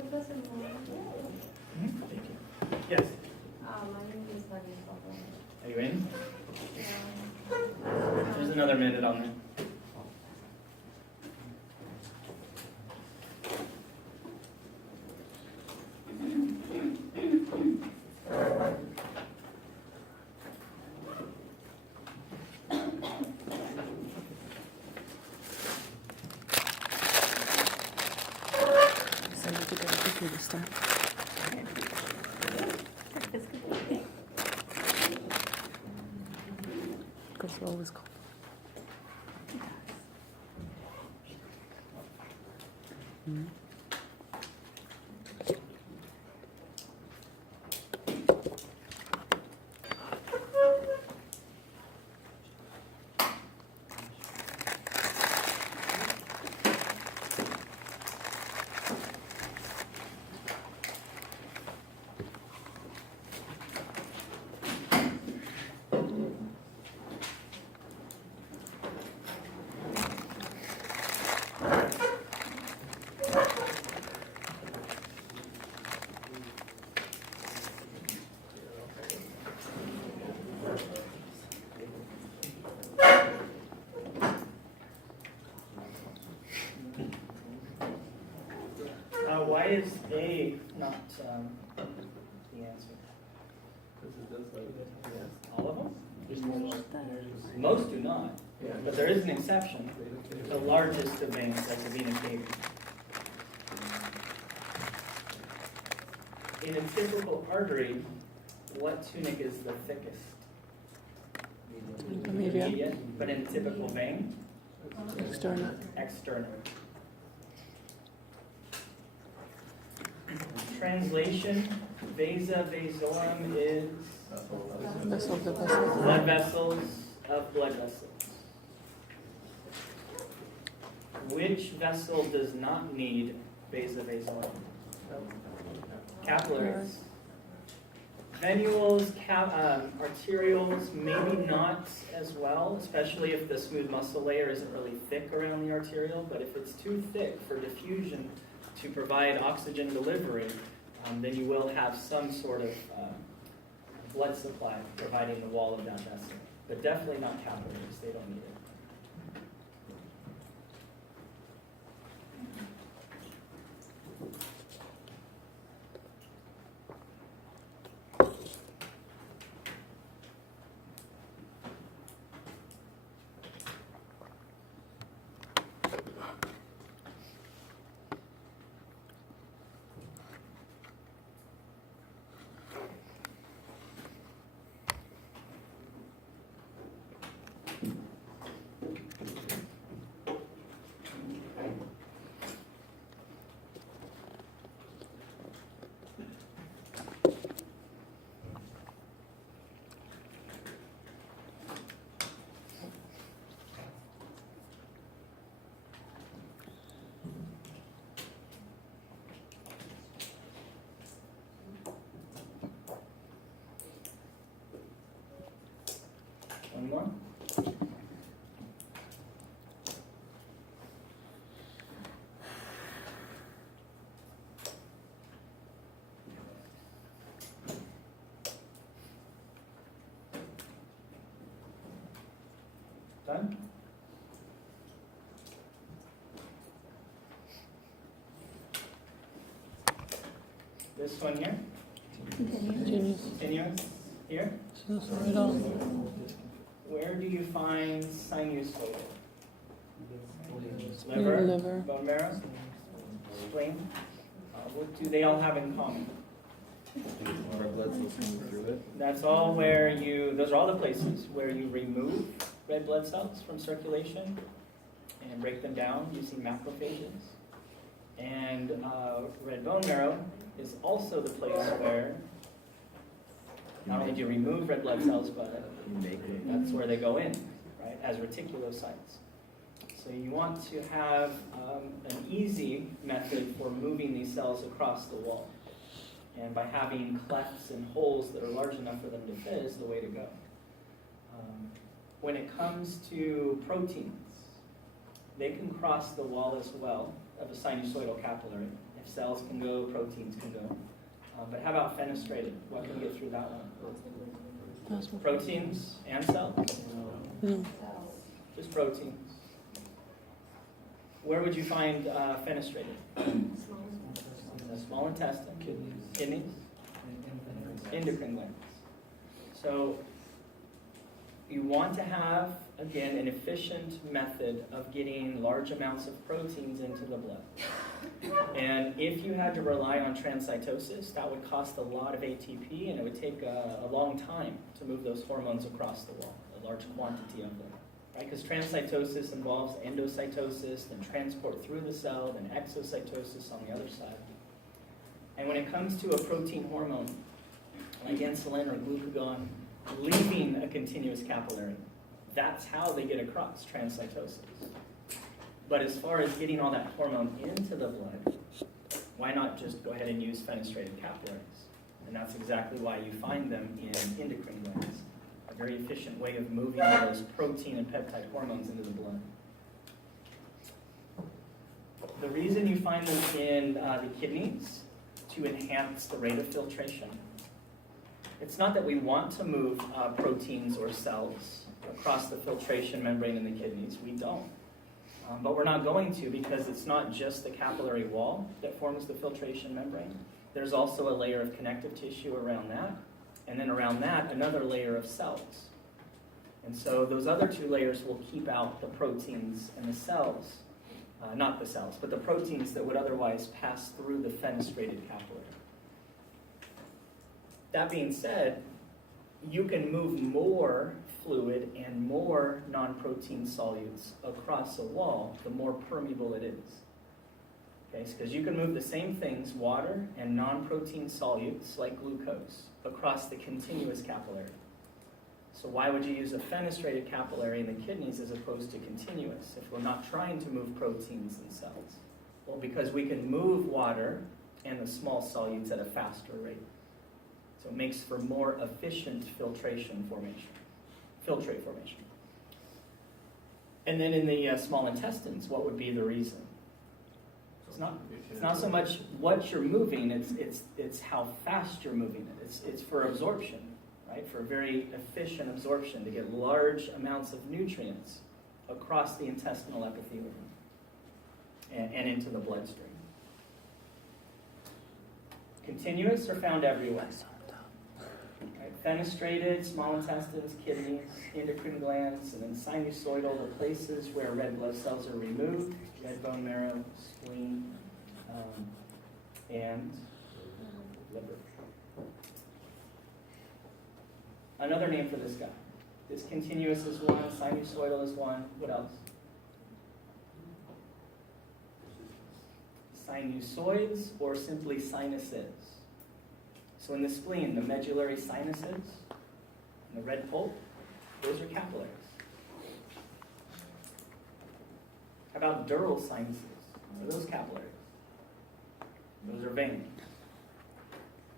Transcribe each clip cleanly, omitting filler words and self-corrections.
Professor Moore, Thank you. Yes. my name is Vanessa. Are you in? Yeah. There's another minute on there. Send it to the computer stuff. Because you always call. Hmm. Why is A not the answer? All of them? Most do not, but there is an exception. The largest of veins, like the vena cava. In a typical artery, what tunic is the thickest? Median. But in a typical vein? External. External. Translation, vasa vasorum is Vessel of the vessel. blood vessels of blood vessels. Which vessel does not need vasa vasorum? Capillaries. Venules, arterioles, maybe not as well, especially if the smooth muscle layer isn't really thick around the arteriole, but if it's too thick for diffusion to provide oxygen delivery, then you will have some sort of blood supply providing the wall of that vessel. But definitely not capillaries, they don't need it. One more? Done? This one here? Continuous. Continuous? Here? Sinusoidal. Where do you find sinusoidal? Liver. Bone marrow? Spleen? What do they all have in common? Red blood cells coming through it. That's all where those are all the places where you remove red blood cells from circulation and break them down using macrophages. And red bone marrow is also the place where not only do you remove red blood cells, but that's where they go in, right, as reticulocytes. So you want to have an easy method for moving these cells across the wall. And by having clefts and holes that are large enough for them to fit is the way to go. when it comes to proteins, they can cross the wall as well of a sinusoidal capillary. If cells can go, proteins can go. But how about fenestrated? What can get through that one? Plasma. Proteins and cells? No. Just proteins. Where would you find fenestrated? The small intestine. Kidneys. Endocrine glands. So you want to have, again, an efficient method of getting large amounts of proteins into the blood. And if you had to rely on transcytosis, that would cost a lot of ATP, and it would take a long time to move those hormones across the wall, a large quantity of them. Right? Because transcytosis involves endocytosis, then transport through the cell, then exocytosis on the other side. And when it comes to a protein hormone, like insulin or glucagon, leaving a continuous capillary, that's how they get across, transcytosis. But as far as getting all that hormone into the blood, why not just go ahead and use fenestrated capillaries? And that's exactly why you find them in endocrine glands, a very efficient way of moving all those protein and peptide hormones into the blood. The reason you find them in the kidneys, to enhance the rate of filtration. It's not that we want to move proteins or cells across the filtration membrane in the kidneys. We don't. But we're not going to, because it's not just the capillary wall that forms the filtration membrane. There's also a layer of connective tissue around that, and then around that, another layer of cells. And so those other two layers will keep out the proteins and the cells, not the cells, but the proteins that would otherwise pass through the fenestrated capillary. That being said, you can move more fluid and more non-protein solutes across a wall, the more permeable it is. Okay, because you can move the same things, water and non-protein solutes like glucose, across the continuous capillary. So why would you use a fenestrated capillary in the kidneys as opposed to continuous if we're not trying to move proteins and cells? Well, because we can move water and the small solutes at a faster rate. So it makes for more efficient filtrate formation. And then in the small intestines, what would be the reason? It's not so much what you're moving, it's how fast you're moving it. It's for absorption, right? For very efficient absorption to get large amounts of nutrients across the intestinal epithelium and into the bloodstream. Continuous are found everywhere. Right? Fenestrated, small intestines, kidneys, endocrine glands, and then sinusoidal, the places where red blood cells are removed, red bone marrow, spleen, and liver. Another name for this guy. Discontinuous is one, sinusoidal is one. What else? Sinusoids or simply sinuses. So in the spleen, the medullary sinuses and the red pulp, those are capillaries. How about dural sinuses? Are those capillaries? Those are veins.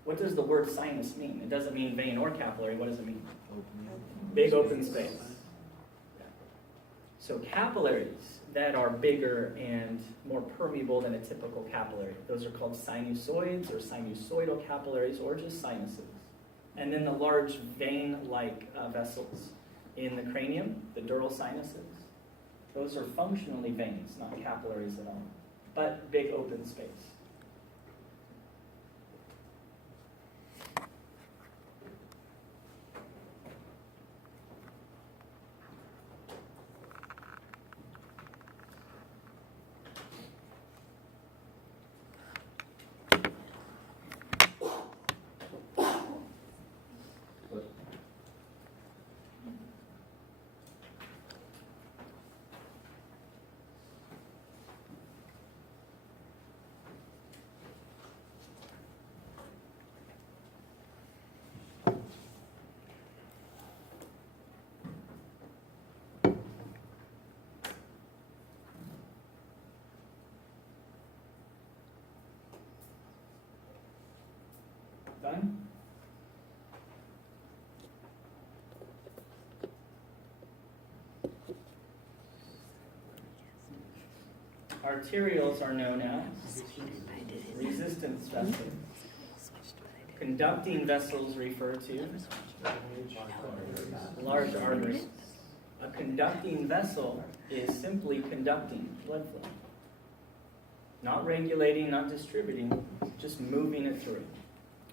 What does the word sinus mean? It doesn't mean vein or capillary. What does it mean? Big open space. So capillaries that are bigger and more permeable than a typical capillary, those are called sinusoids or sinusoidal capillaries or just sinuses. And then the large vein-like vessels in the cranium, the dural sinuses, those are functionally veins, not capillaries at all, but big open space. Done? arterioles are known as resistance vessels. Conducting vessels refer to large arteries. A conducting vessel is simply conducting blood flow. Not regulating, not distributing, just moving it through.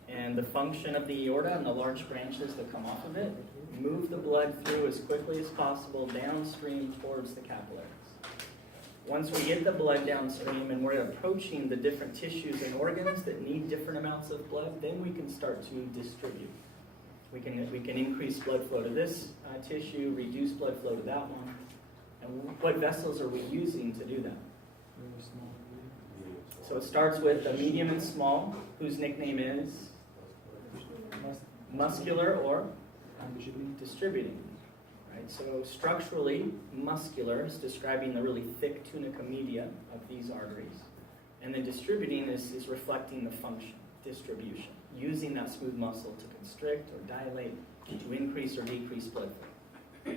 And the function of the aorta and the large branches that come off of it, move the blood through as quickly as possible downstream towards the capillaries. Once we get the blood downstream and we're approaching the different tissues and organs that need different amounts of blood, then we can start to distribute. We can increase blood flow to this tissue, reduce blood flow to that one. And what vessels are we using to do that? So it starts with the medium and small, whose nickname is muscular or distributing. Right? So structurally, muscular is describing the really thick tunica media of these arteries. And then distributing is reflecting the function, distribution, using that smooth muscle to constrict or dilate, to increase or decrease blood flow.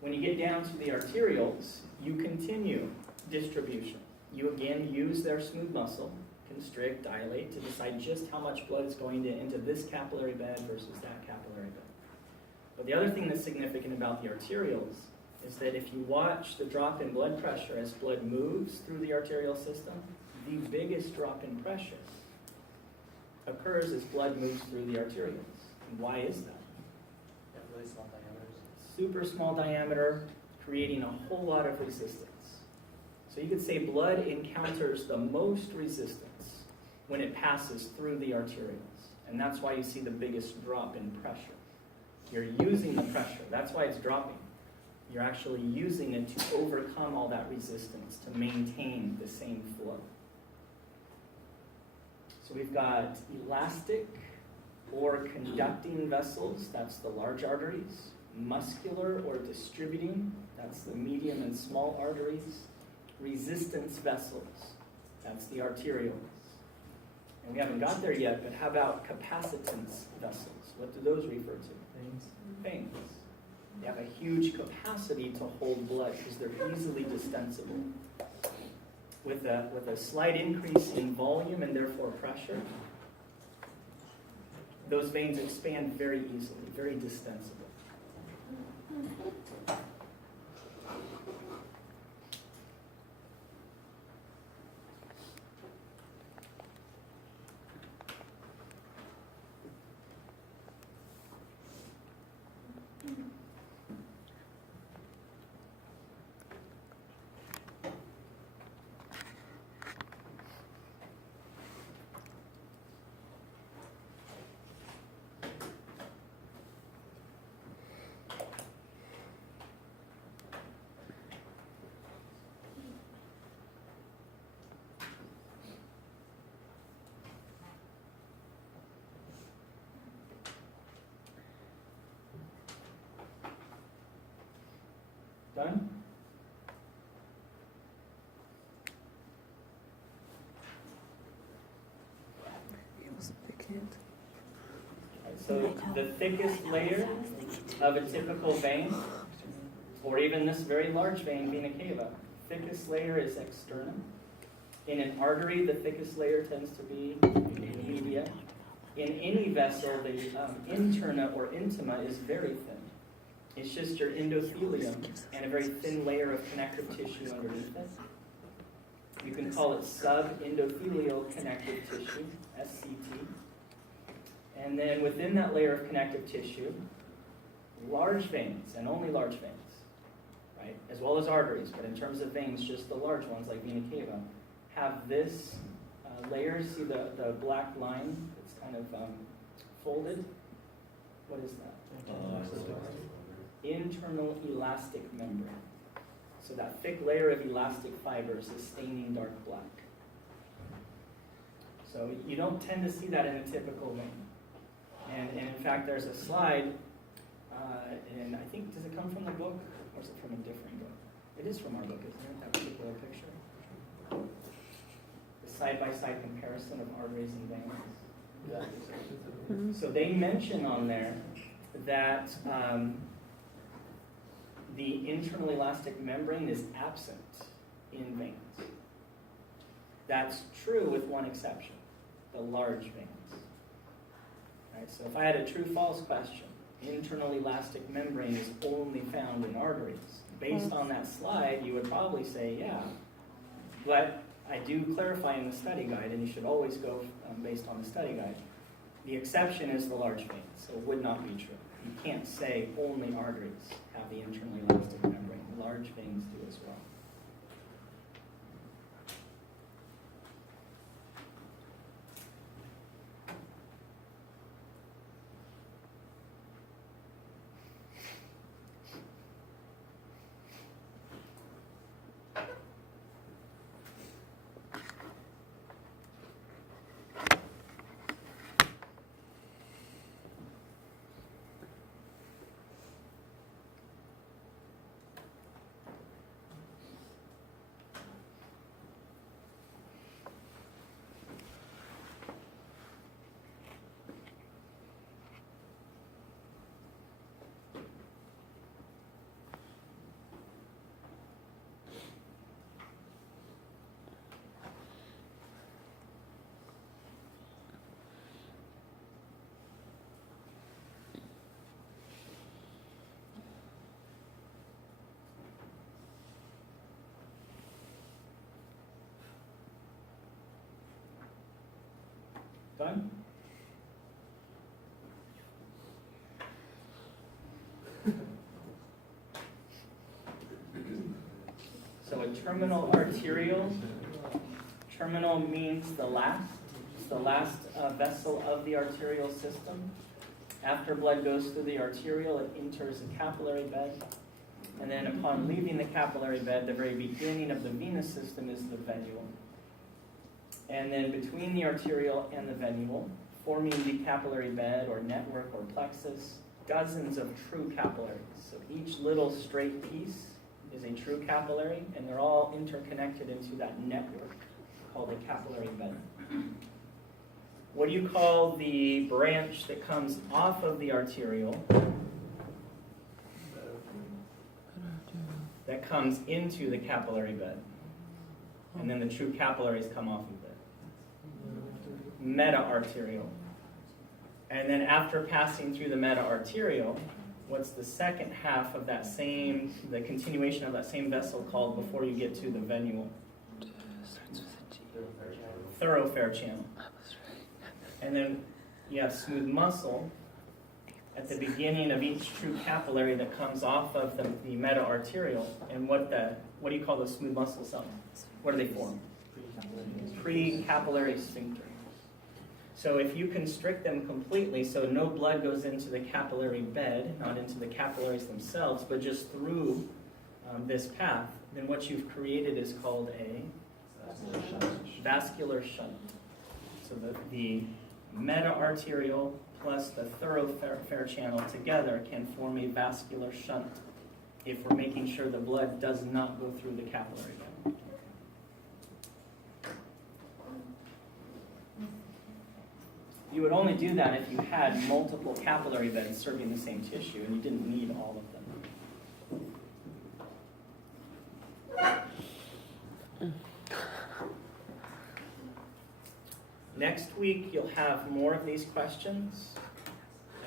When you get down to the arterioles, you continue distribution. You again use their smooth muscle, constrict, dilate, to decide just how much blood is going into this capillary bed versus that capillary bed. But the other thing that's significant about the arterioles is that if you watch the drop in blood pressure as blood moves through the arterial system, the biggest drop in pressure occurs as blood moves through the arterioles. And why is that? Really small diameters. Super small diameter, creating a whole lot of resistance. So you could say blood encounters the most resistance when it passes through the arterioles. And that's why you see the biggest drop in pressure. You're using the pressure. That's why it's dropping. You're actually using it to overcome all that resistance, to maintain the same flow. So we've got elastic or conducting vessels, that's the large arteries. Muscular or distributing, that's the medium and small arteries. Resistance vessels, that's the arterioles. And we haven't got there yet, but how about capacitance vessels? What do those refer to? Veins. They have a huge capacity to hold blood because they're easily distensible. With a slight increase in volume and therefore pressure, those veins expand very easily, very distensible. Done? So the thickest layer of a typical vein, or even this very large vein, vena cava, thickest layer is externum. In an artery, the thickest layer tends to be media. In any vessel, the interna or intima is very thin. It's just your endothelium and a very thin layer of connective tissue underneath it. You can call it subendothelial connective tissue, SCT. And then within that layer of connective tissue, large veins, and only large veins, right, as well as arteries, but in terms of veins, just the large ones like vena cava, have this layer. See the black line that's kind of folded? What is that? Internal elastic membrane. So that thick layer of elastic fibers is staining dark black. So you don't tend to see that in a typical vein. And in fact, there's a slide, and I think, does it come from the book, or is it from a different book? It is from our book, isn't it, that particular picture? The side-by-side comparison of arteries and veins. So they mention on there that the internal elastic membrane is absent in veins. That's true with one exception, the large veins. Right, so if I had a true-false question, internal elastic membrane is only found in arteries. Based on that slide, you would probably say, yeah. But I do clarify in the study guide, and you should always go based on the study guide. The exception is the large veins, so it would not be true. You can't say only arteries have the internal elastic membrane. Large veins do as well. Done? So a terminal arteriole, terminal means the last. It's the last vessel of the arterial system. After blood goes through the arteriole, it enters a capillary bed. And then upon leaving the capillary bed, the very beginning of the venous system is the venule. And then between the arteriole and the venule, forming the capillary bed or network or plexus, dozens of true capillaries. So each little straight piece is a true capillary, and they're all interconnected into that network called a capillary bed. What do you call the branch that comes off of the arteriole that comes into the capillary bed? And then the true capillaries come off of it. Meta-arteriole. And then after passing through the meta-arteriole, what's the second half of that same, the continuation of that same vessel called before you get to the venule? Thoroughfare channel. And then you have smooth muscle at the beginning of each true capillary that comes off of the meta-arteriole. And what do you call those smooth muscle cells? What do they form? Pre-capillary sphincter. So if you constrict them completely, so no blood goes into the capillary bed, not into the capillaries themselves, but just through this path, then what you've created is called a vascular shunt. So the meta-arteriole plus the thoroughfare channel together can form a vascular shunt if we're making sure the blood does not go through the capillary bed. You would only do that if you had multiple capillary beds serving the same tissue, and you didn't need all of them. Next week, you'll have more of these questions,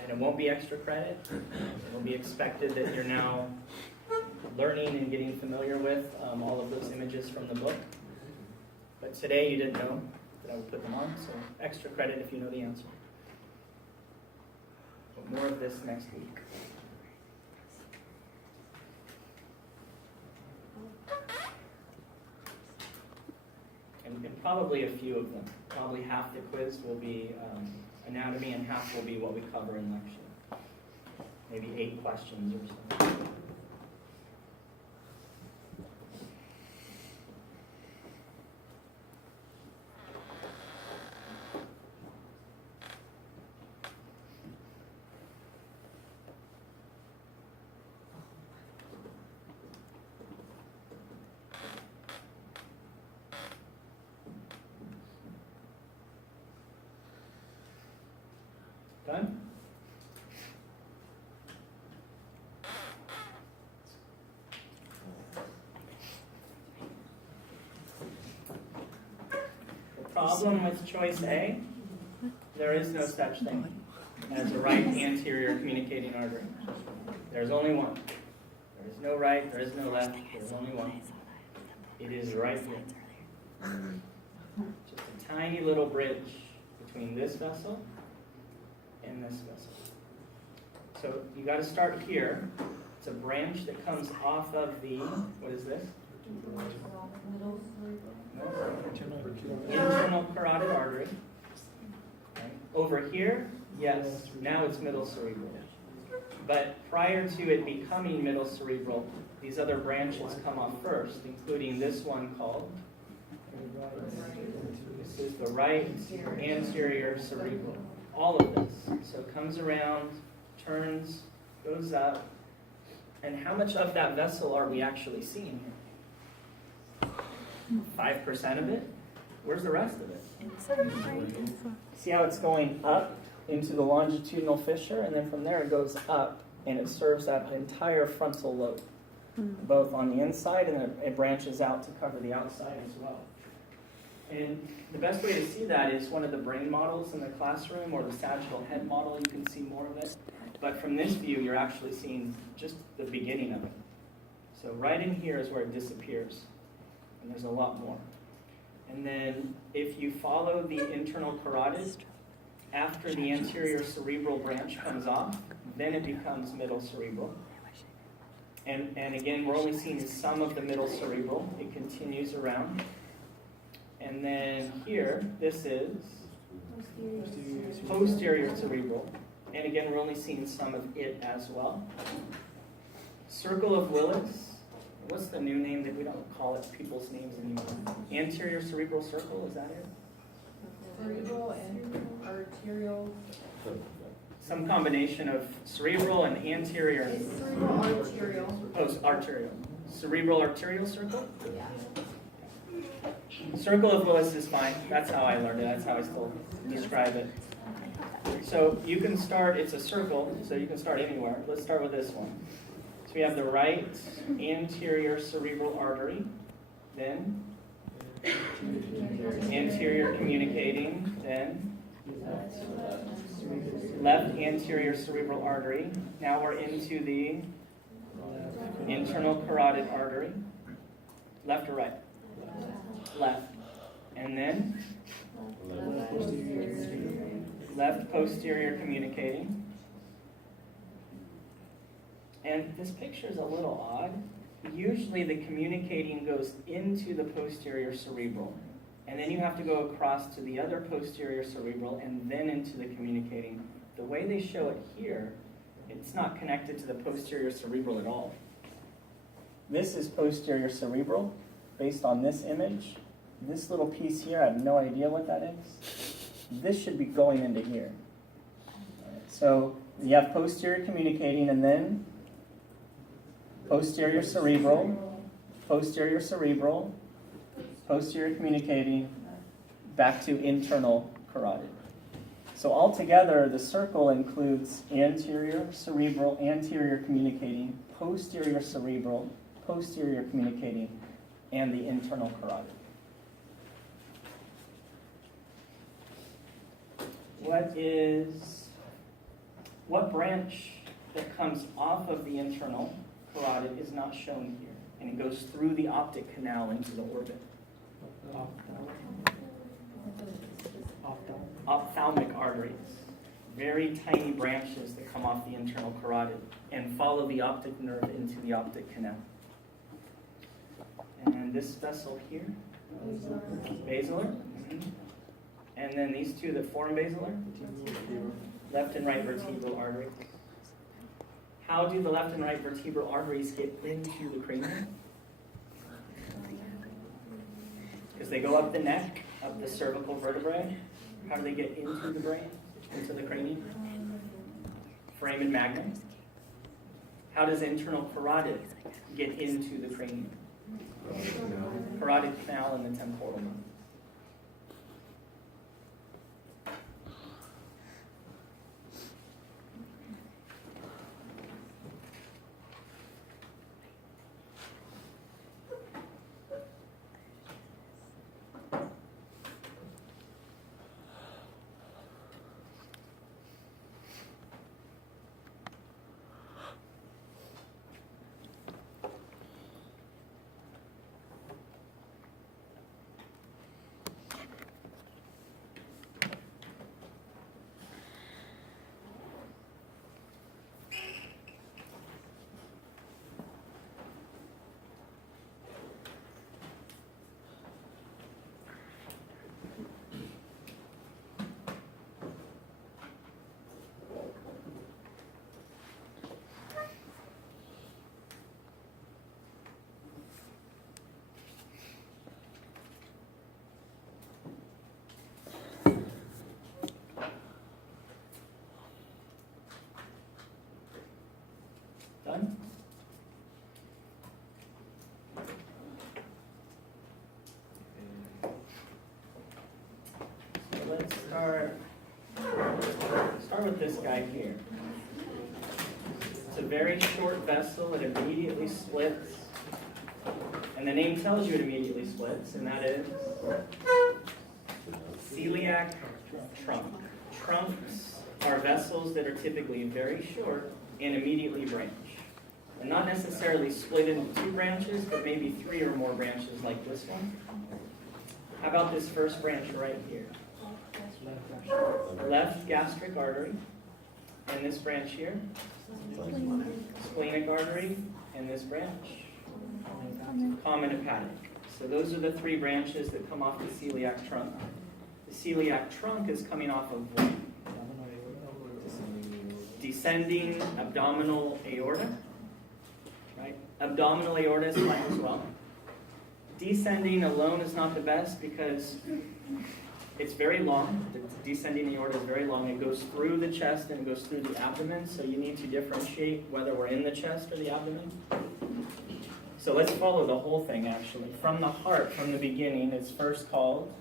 and it won't be extra credit. It will be expected that you're now learning and getting familiar with all of those images from the book. But today, you didn't know that I would put them on, so extra credit if you know the answer. But more of this next week. And probably a few of them. Probably half the quiz will be anatomy and half will be what we cover in lecture. Maybe 8 questions or something. Done? problem with choice A, there is no such thing as a right anterior communicating artery. There's only one. There is no right, there is no left, there's only one. It is right here. Just a tiny little bridge between this vessel and this vessel. So you got to start here. It's a branch that comes off of the, what is this? Internal carotid artery. Okay. Over here, yes, now it's middle cerebral. But prior to it becoming middle cerebral, these other branches come off first, including this one called, this is the right anterior cerebral. All of this. So it comes around, turns, goes up. And how much of that vessel are we actually seeing here? 5% of it? Where's the rest of it? See how it's going up into the longitudinal fissure, and then from there it goes up, and it serves that entire frontal lobe, both on the inside, and it branches out to cover the outside as well. And the best way to see that is one of the brain models in the classroom, or the sagittal head model. You can see more of it. But from this view, you're actually seeing just the beginning of it. So right in here is where it disappears. And there's a lot more. And then if you follow the internal carotid, after the anterior cerebral branch comes off, then it becomes middle cerebral. And again, we're only seeing some of the middle cerebral. It continues around. And then here, this is posterior cerebral. And again, we're only seeing some of it as well. Circle of Willis. What's the new name that we don't call it people's names anymore? Anterior cerebral circle, is that it? Cerebral and arterial. Some combination of cerebral and anterior. It's cerebral arterial. Oh, arterial. Cerebral arterial circle? Yeah. Circle of Willis is fine. That's how I learned it. That's how I still describe it. So you can start, it's a circle, so you can start anywhere. Let's start with this one. So we have the right anterior cerebral artery, then anterior communicating, then left anterior cerebral artery. Now we're into the internal carotid artery. Left or right? Left. And then left posterior communicating. And this picture is a little odd. Usually the communicating goes into the posterior cerebral, and then you have to go across to the other posterior cerebral and then into the communicating. The way they show it here, it's not connected to the posterior cerebral at all. This is posterior cerebral based on this image. This little piece here, I have no idea what that is. This should be going into here. So you have posterior communicating, and then posterior cerebral, posterior cerebral, posterior communicating, back to internal carotid. So altogether, the circle includes anterior cerebral, anterior communicating, posterior cerebral, posterior communicating, and the internal carotid. What branch that comes off of the internal carotid is not shown here, and it goes through the optic canal into the orbit? Ophthalmic arteries, very tiny branches that come off the internal carotid and follow the optic nerve into the optic canal. And this vessel here, basilar. Mm-hmm. And then these two that form basilar, left and right vertebral arteries. How do the left and right vertebral arteries get into the cranium? Because they go up the neck, up the cervical vertebrae. How do they get into the brain, into the cranium? Foramen magnum. How does internal carotid get into the cranium? Carotid canal and the temporal bone. start with this guy here. It's a very short vessel. It immediately splits. And the name tells you it immediately splits, and that is celiac trunk. Trunks are vessels that are typically very short and immediately branch. And not necessarily split into two branches, but maybe three or more branches like this one. How about this first branch right here? Left gastric artery. And this branch here? Splenic artery. And this branch? Common hepatic. So those are the three branches that come off the celiac trunk. The celiac trunk is coming off of what? Descending abdominal aorta. Right? Abdominal aorta is fine as well. Descending alone is not the best because it's very long. The descending aorta is very long. It goes through the chest and it goes through the abdomen, so you need to differentiate whether we're in the chest or the abdomen. So let's follow the whole thing actually. From the heart, from the beginning, it's first called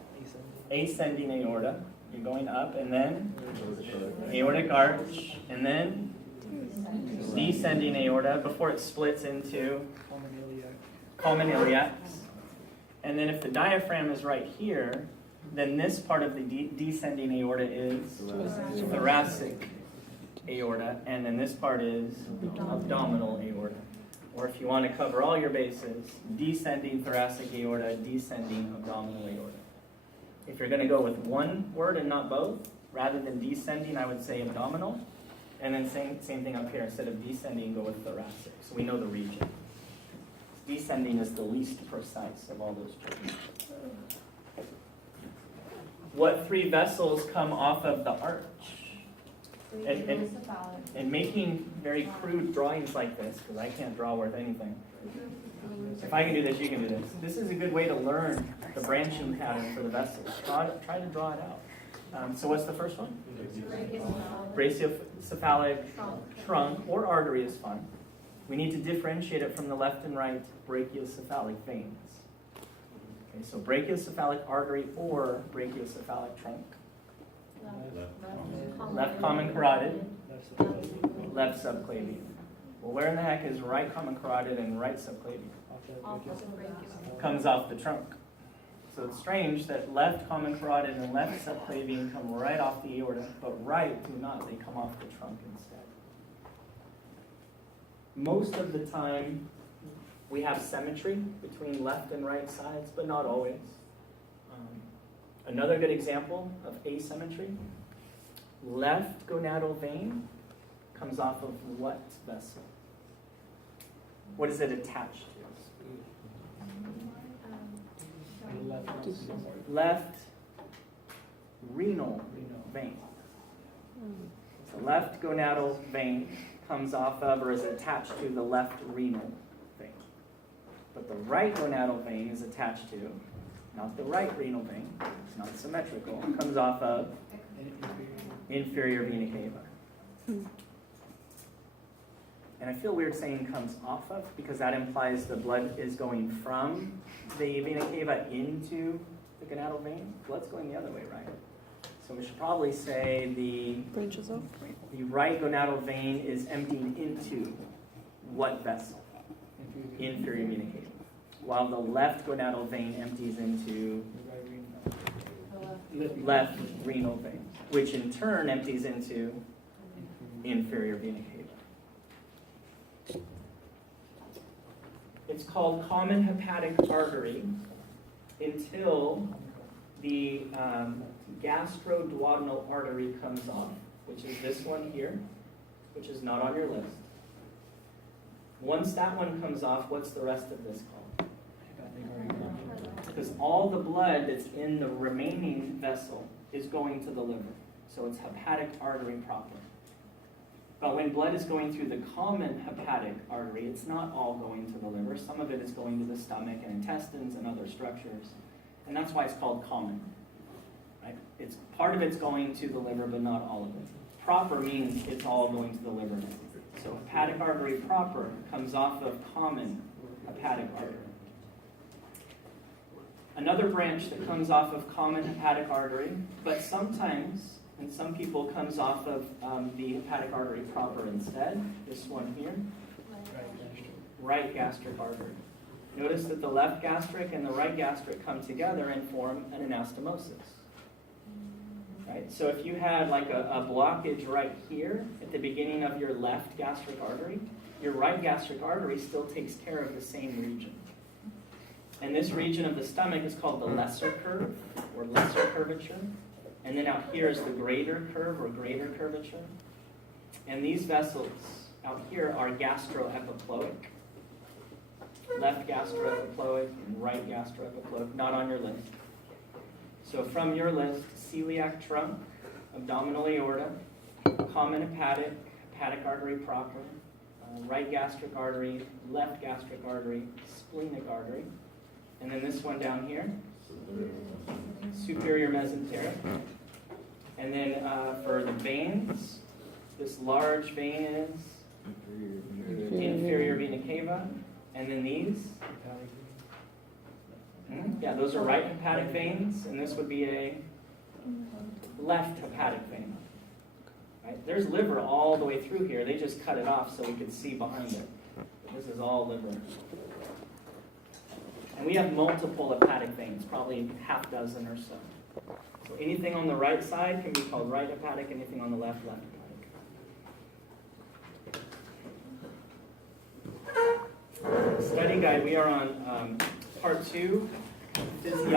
ascending aorta. You're going up, and then aortic arch, and then descending aorta before it splits into common iliacs. And then if the diaphragm is right here, then this part of the descending aorta is thoracic aorta, and then this part is abdominal aorta. Or if you want to cover all your bases, descending thoracic aorta, descending abdominal aorta. If you're going to go with one word and not both, rather than descending, I would say abdominal. And then same thing up here. Instead of descending, go with thoracic. So we know the region. Descending is the least precise of all those terms. What three vessels come off of the arch? And making very crude drawings like this, because I can't draw worth anything. If I can do this, you can do this. This is a good way to learn the branching pattern for the vessels. Try to draw it out. So what's the first one? Brachiocephalic trunk or artery is fine. We need to differentiate it from the left and right brachiocephalic veins. Okay, so brachiocephalic artery or brachiocephalic trunk. Left common carotid, left subclavian. Well, where in the heck is right common carotid and right subclavian? Comes off the trunk. So it's strange that left common carotid and left subclavian come right off the aorta, but right do not. They come off the trunk instead. Most of the time, we have symmetry between left and right sides, but not always. Another good example of asymmetry, left gonadal vein comes off of what vessel? What is it attached to? Left renal vein. So left gonadal vein comes off of or is attached to the left renal vein. But the right gonadal vein is attached to, not the right renal vein, it's not symmetrical, it comes off of inferior vena cava. And I feel weird saying comes off of because that implies the blood is going from the vena cava into the gonadal vein. Blood's going the other way, right? So we should probably say the Branches off. the right gonadal vein is emptying into what vessel? Inferior vena cava. While the left gonadal vein empties into left renal vein, which in turn empties into inferior vena cava. It's called common hepatic artery until the gastroduodenal artery comes off, which is this one here, which is not on your list. Once that one comes off, what's the rest of this called? Because all the blood that's in the remaining vessel is going to the liver. So it's hepatic artery proper. But when blood is going through the common hepatic artery, it's not all going to the liver. Some of it is going to the stomach and intestines and other structures. And that's why it's called common. Right? It's part of it's going to the liver, but not all of it. Proper means it's all going to the liver. So hepatic artery proper comes off of common hepatic artery. Another branch that comes off of common hepatic artery, but sometimes, in some people, comes off of the hepatic artery proper instead. This one here, right gastric artery. Notice that the left gastric and the right gastric come together and form an anastomosis. Right? So if you had like a blockage right here at the beginning of your left gastric artery, your right gastric artery still takes care of the same region. And this region of the stomach is called the lesser curve, or lesser curvature. And then out here is the greater curve, or greater curvature. And these vessels out here are gastroepiploic. Left gastroepiploic and right gastroepiploic, not on your list. So from your list, celiac trunk, abdominal aorta, common hepatic, hepatic artery proper, right gastric artery, left gastric artery, splenic artery, and then this one down here, superior mesenteric. And then for the veins, this large vein is inferior vena cava, and then these. Yeah, those are right hepatic veins, and this would be a left hepatic vein. Right? There's liver all the way through here. They just cut it off so we could see behind it. But this is all liver. And we have multiple hepatic veins, probably half dozen or so. So anything on the right side can be called right hepatic, anything on the left, left hepatic. Study guide, we are on part 2, physiology.